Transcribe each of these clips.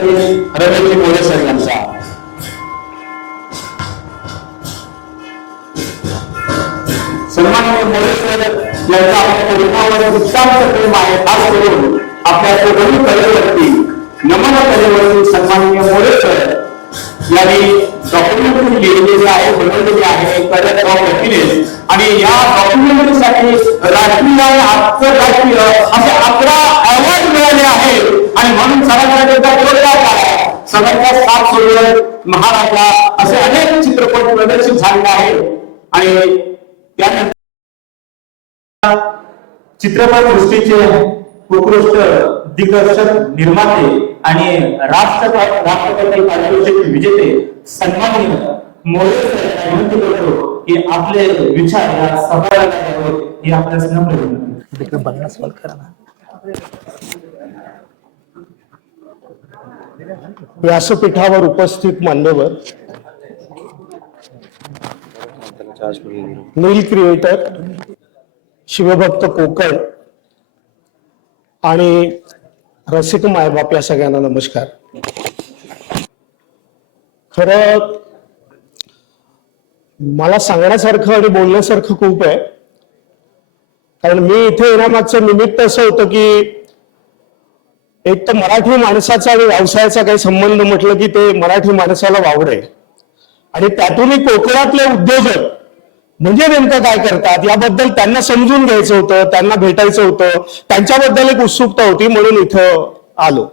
करतील रमेशजी मोरे सर यांचा. सन्माननीय मोरे सर यांचा आपल्या कोकणावर उत्तम प्रेम आहे खास करून आपल्या कुटुंब कलेवरती नमन कलेवरती सन्माननीय मोरे सर. यांनी डॉक्युमेंटरी लिहिलेली आहे बनवलेली आहे करत ऑफ हॅपीनेस आणि या डॉक्युमेंटरीसाठी राष्ट्रीय आंतरराष्ट्रीय असे अकरा अवॉर्ड मिळाले आहेत. आणि म्हणून सगळ्यांना सगळ्यांच्या सगळ्यांचा साथ सोडून महाराष्ट्र असे अनेक चित्रपट प्रदर्शित झालेले आहेत. आणि त्यानंतर चित्रपट सृष्टीचे उत्कृष्ट दिग्दर्शक निर्माते आणि राष्ट्र राष्ट्रपती पारितोषिक विजेते सन्माननीय मोरे विनंती करतो की आपले विचार या सभागृहाला हे आपल्यास नम्र विनंती. व्यासपीठावर उपस्थित मान्यवर नील क्रिएटर शिवभक्त कोकण आणि रसिक मायबाप या सगळ्यांना नमस्कार. खरं मला सांगण्यासारखं आणि बोलण्यासारखं खूप आहे. कारण मी इथे येण्यामागचं निमित्त असं होतं की एक तर मराठी माणसाचा आणि व्यवसायाचा काही संबंध म्हटलं की ते मराठी माणसाला वावडे आणि त्यातूनही कोकणातले उद्योजक म्हणजे नेमकं काय करतात? याबद्दल त्यांना समजून घ्यायचं होतं त्यांना भेटायचं होतं त्यांच्याबद्दल एक उत्सुकता होती म्हणून इथं आलो.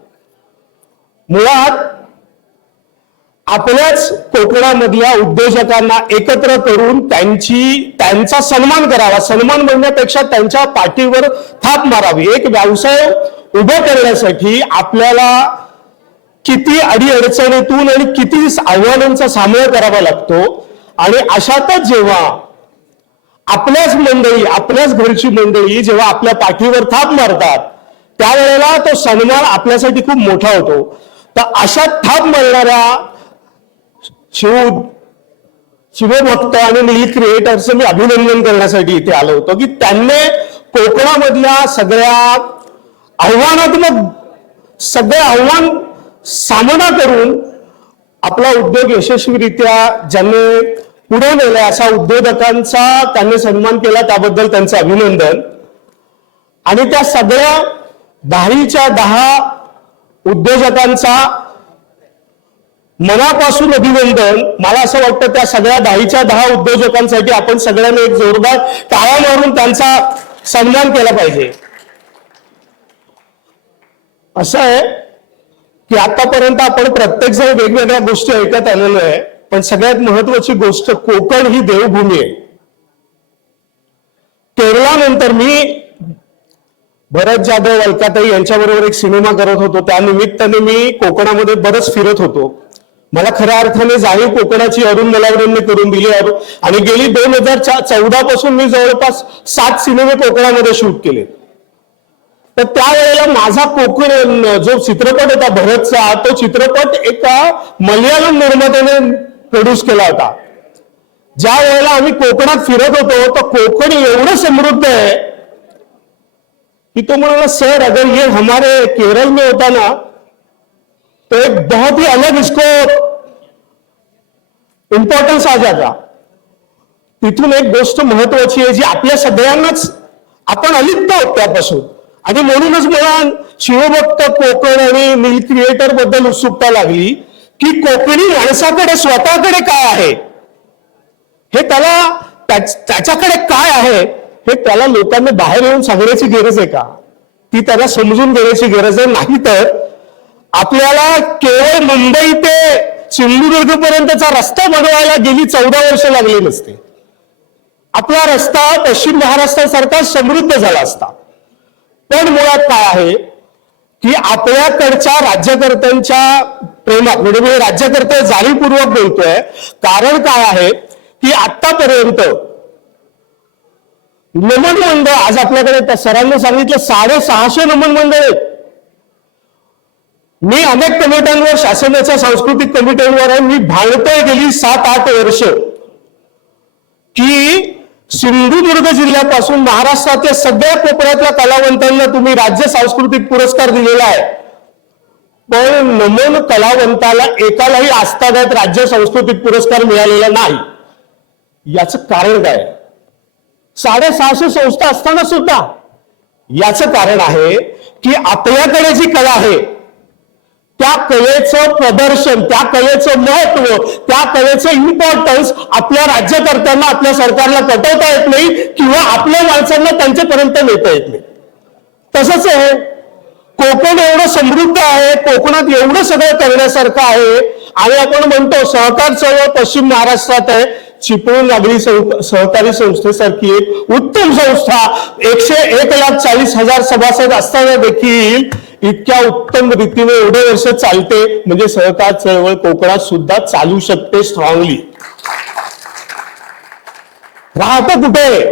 मुळात आपल्याच कोकणामधल्या उद्योजकांना एकत्र करून त्यांची त्यांचा सन्मान करावा. सन्मान म्हणण्यापेक्षा त्यांच्या पाठीवर थाप मारावी. एक व्यवसाय उभं करण्यासाठी आपल्याला किती अडीअडचणीतून आणि किती आव्हानांचा सामना करावा लागतो. आणि अशातच जेव्हा आपल्याच मंडळी आपल्याच घरची मंडळी जेव्हा आपल्या पाठीवर थाप मारतात त्यावेळेला तो सन्मान आपल्यासाठी खूप मोठा होतो. तर अशा थाप मारणाऱ्या शिव शिवभक्त आणि नील क्रिएटरचं मी अभिनंदन करण्यासाठी इथे आलो होतो की त्यांनी कोकणामधल्या सगळ्या आव्हानात्मक सगळे आव्हान सामना करून आपला उद्योग यशस्वीरित्या ज्यांनी पुढे नेला अशा उद्योजकांचा त्यांनी सन्मान केला त्याबद्दल त्यांचं अभिनंदन. आणि त्या सगळ्या दहाच्या दहा उद्योजकांचा मनापासून अभिनंदन. मला असं वाटतं त्या सगळ्या दहाच्या दहा उद्योजकांसाठी आपण सगळ्यांनी एक जोरदार टाळा मारून त्यांचा सन्मान केला पाहिजे. असं आहे की आतापर्यंत आपण प्रत्येक जण वेगवेगळ्या गोष्टी ऐकत आलेलो आहे पण सगळ्यात महत्वाची गोष्ट कोकण ही देवभूमी आहे. केरळानंतर मी भरत जाधव अलकाताई यांच्याबरोबर एक सिनेमा करत होतो. त्या निमित्ताने मी कोकणामध्ये बरंच फिरत होतो. मला खऱ्या अर्थाने जाणीव कोकणाची अरुण मलावडेंनी करून दिली आणि गेली दोन हजार चौदा पासून मी जवळपास सात सिनेमे कोकणामध्ये शूट केले. तर त्यावेळेला माझा कोकण जो चित्रपट होता भरतचा तो चित्रपट एका मल्याळम निर्मात्याने प्रोड्यूस केला होता. ज्या वेळेला आम्ही कोकणात फिरत होतो तर कोकण एवढं समृद्ध आहे कि तो म्हणाला सर अगर ये हमारे केरल में होता ना तो एक बहुत ही अलग इसको इम्पॉर्टन्स आ जाता. तिथून एक गोष्ट महत्वाची आहे जी आपल्या सगळ्यांनाच आपण अलिप्त आहोत त्यापासून. आणि म्हणूनच मला शिवभक्त कोकण आणि मिल क्रिएटरबद्दल उत्सुकता लागली की कोकणी माणसाकडे स्वतःकडे काय आहे? हे त्याला त्याच्याकडे काय आहे? हे त्याला लोकांना बाहेर येऊन सांगण्याची गरज आहे का? ती त्याला समजून घेण्याची गरज आहे. नाही तर आपल्याला केवळ मुंबई ते सिंधुदुर्ग पर्यंतचा रस्ता बनवायला गेली चौदा वर्ष लागली नसते. आपला रस्ता पश्चिम महाराष्ट्रासारखा समृद्ध झाला असता. पण मुळात काय आहे की आपल्याकडच्या राज्यकर्त्यांच्या प्रेमात म्हणजे मी राज्यकर्ते जाणीवपूर्वक बोलतोय कारण काय आहे की आतापर्यंत नमन मंडळ आज आपल्याकडे त्या सरांनी सांगितलं साडेसहाशे नमन मंडळ आहेत. मी अनेक कमिट्यांवर शासनाच्या सांस्कृतिक कमिट्यांवर आहे मी भांडतोय गेली सात आठ वर्ष की सिंधुदुर्ग जिल्ह्यापासून महाराष्ट्रातल्या सगळ्या कोपऱ्यातल्या कलावंतांना तुम्ही राज्य सांस्कृतिक पुरस्कार दिलेला आहे. पण नमन कलावंताला एकालाही आस्थादायक राज्य सांस्कृतिक पुरस्कार मिळालेला नाही. याचं कारण काय? साडेसहाशे संस्था असताना सुद्धा याचं कारण आहे की आपल्याकडे जी कला आहे त्या कलेचं प्रदर्शन त्या कलेचं महत्त्व त्या कलेचं इम्पॉर्टन्स आपल्या राज्यकर्त्यांना आपल्या सरकारला पटवता येत नाही किंवा आपल्या माणसांना त्यांच्यापर्यंत नेता येत नाही. तसंच आहे. कोकण एवढं समृद्ध आहे कोकणात एवढं सगळं करण्यासारखं आहे. आणि आपण म्हणतो सहकार चळवळ पश्चिम महाराष्ट्रात आहे. चिपळूण नागरी सहकारी संस्थेसारखी एक उत्तम संस्था. एकशे एक लाख चाळीस हजार सभासद असताना देखील इतक्या उत्तम रीतीने एवढे वर्ष चालते म्हणजे सहकार चळवळ कोकणात सुद्धा चालू शकते स्ट्रॉंगली राहतं कुठे?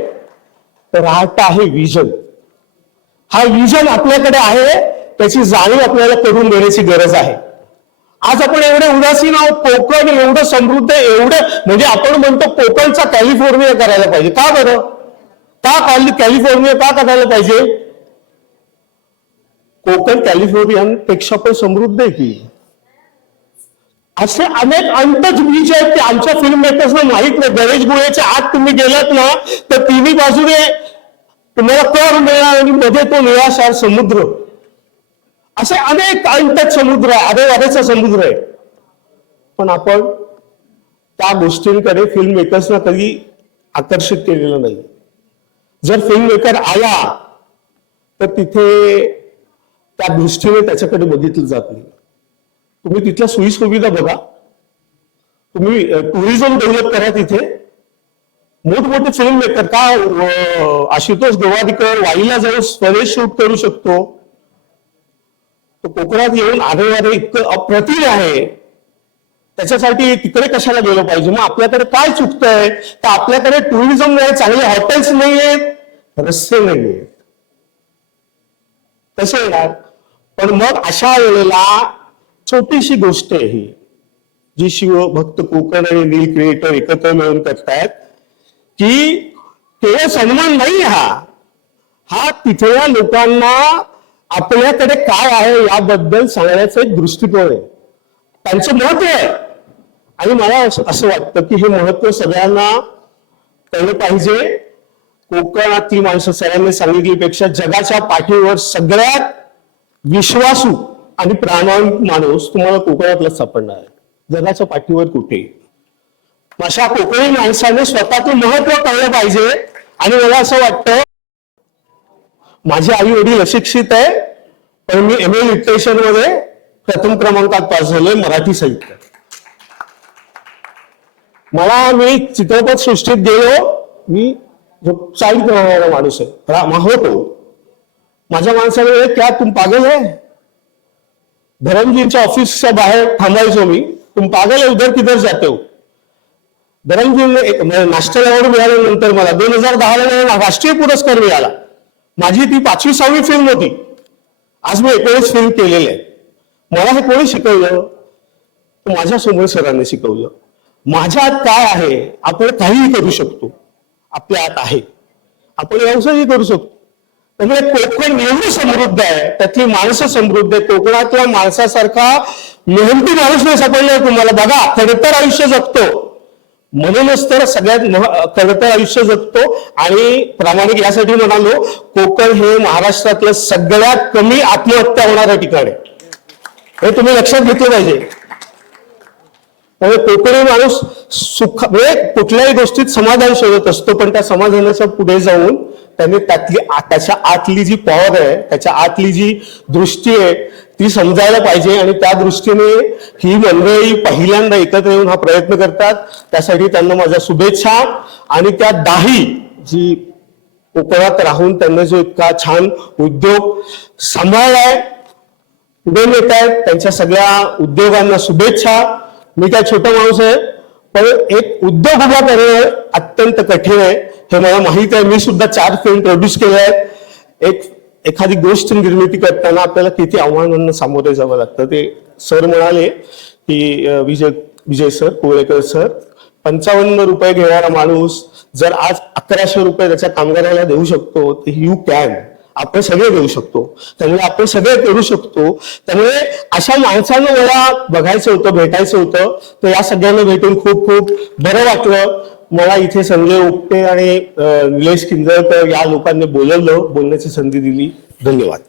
तर राहतं आहे विजन हा विजन आपल्याकडे आहे त्याची जाणीव आपल्याला करून देण्याची गरज आहे. आज आपण एवढे उदासीन आहोत कोकण एवढं समृद्ध एवढं म्हणजे आपण म्हणतो कोकणचा कॅलिफोर्निया करायला पाहिजे. का बरं? का कॅलिफोर्निया का करायला पाहिजे? कोकण कॅलिफोर्नियनपेक्षा पण समृद्ध आहे की. असे अनेक अंतच बीच आहेत ते आमच्या फिल्म मेकर्सना माहीत नाही. गणेश गुहेच्या आत तुम्ही गेलात ना तर तिन्ही बाजूने तुम्हाला कर मिळणार आणि मध्ये तो निराशार समुद्र. असे अनेक अंतच समुद्र आहे अरे अरेचा समुद्र आहे. पण आपण त्या गोष्टींकडे फिल्म मेकर्सना कधी आकर्षित केलेलं नाही. जर फिल्म मेकर आला तर तिथे त्या दृष्टीने त्याच्याकडे बघितलं जात नाही. तुम्ही तिथल्या सोयी सुविधा बघा. तुम्ही टुरिझम डेव्हलप करा तिथे. मोठमोठे फिल्म मेकर का आशुतोष गोवारीकर वाईला जाऊन स्वदेश शूट करू शकतो. तो कोकणात येऊन आढळणारे इतकं अप्रतिम आहे. त्याच्यासाठी तिकडे कशाला गेलं पाहिजे? मग आपल्याकडे काय चुकतंय? तर आपल्याकडे टुरिझम नाही चांगले हॉटेल्स नाही आहेत रस्ते नाही आहेत कसे येणार पण मग अशा वेळेला छोटीशी गोष्ट आहे ही जी शिवभक्त कोकण आणि नील क्रिएटर एकत्र मिळून करतायत की केवळ सन्मान नाही हा हा तिथल्या लोकांना आपल्याकडे काय आहे याबद्दल सांगण्याचा एक दृष्टिकोन आहे. त्यांचं महत्त्व आहे. आणि मला असं असं वाटतं की हे महत्त्व सगळ्यांना कळलं पाहिजे. कोकणातली माणसं सगळ्यांनी पेक्षा जगाच्या पाठीवर सगळ्यात विश्वासू आणि प्रामाणिक माणूस तुम्हाला कोकणातला सापडणार आहे. जगाच्या पाठीवर कुठे? अशा कोकणी माणसाने स्वतःचं महत्त्व कळलं पाहिजे. आणि मला असं वाटतं माझे आई वडील अशिक्षित आहे पण मी एम ए लिटरेचरमध्ये प्रथम क्रमांकात पास झालोय मराठी साहित्य. मला मी चित्रपट सृष्टीत गेलो मी चाळीस राहणारा माणूस आहे. होतो. माझ्या माणसाने क्या तुम पागल आहे धरमजींच्या ऑफिसच्या बाहेर थांबायचो मी. तुम पागल आहे उधर किधर जाते हो? धरमजीने एक म्हणजे नॅशनल अवॉर्ड मिळाल्यानंतर मला दोन हजार दहाला राष्ट्रीय पुरस्कार मिळाला. माझी ती पाचवी सहावी फिल्म होती. आज मी एकोणीस फिल्म केलेले. आहे मला हे कोणी शिकवलं? माझ्यासमोर सरांनी शिकवलं. माझ्या आत काय आहे? आपण काहीही करू शकतो. आपल्या आत आहे. आपण व्यवसायही करू शकतो. त्यामुळे कोकण एवढं समृद्ध आहे त्यातली माणसं समृद्ध आहे कोकणातल्या माणसासारखा मेहनती माणूस नाही सापडलाय तुम्हाला. बघा खडतर आयुष्य जगतो. म्हणूनच तर सगळ्यात मह- खडतर आयुष्य जगतो. आणि प्रामाणिक यासाठी म्हणालो कोकण हे महाराष्ट्रातलं सगळ्यात कमी आत्महत्या होणारं ठिकाण आहे. हे तुम्ही लक्षात घेतलं पाहिजे. म्हणजे त्यामुळे कोकणी माणूस सुख म्हणजे कुठल्याही गोष्टीत समाधान शोधत असतो पण त्या समाधानाच्या पुढे जाऊन त्याने त्यातली त्याच्या आतली जी पॉवर आहे त्याच्या आतली जी दृष्टी आहे ती समजायला पाहिजे. आणि त्या दृष्टीने ही मंडळी पहिल्यांदा एकत्र येऊन हा प्रयत्न करतात. त्यासाठी त्यांना माझ्या शुभेच्छा. आणि त्या दाही जी कोकणात राहून त्यांना जो इतका छान उद्योग सांभाळलाय पुढे येत आहेत त्यांच्या सगळ्या उद्योगांना शुभेच्छा. मी काय छोटा माणूस आहे पण एक उद्योग उभा करणं अत्यंत कठीण आहे. हे मला माहीत आहे. मी सुद्धा चार फिल्म प्रोड्यूस केले आहेत. एक एखादी गोष्ट निर्मिती करताना आपल्याला किती आव्हानांना सामोरे जावं लागतं. ते सर म्हणाले की विजय विजय सर कोळेकर सर पंचावन्न रुपये घेणारा माणूस जर आज अकराशे रुपये त्याच्या कामगाराला देऊ शकतो तर यू कॅन आपण सगळे करू शकतो. त्यामुळे आपण सगळे करू शकतो. त्यामुळे अशा माणसानं मला बघायचं होतं भेटायचं होतं तर या सगळ्यांना भेटून खूप खूप बरं वाटलं. मला इथे संजय उपटे आणि निलेश किंजळकर या लोकांनी बोलवलं बोलण्याची संधी दिली. धन्यवाद.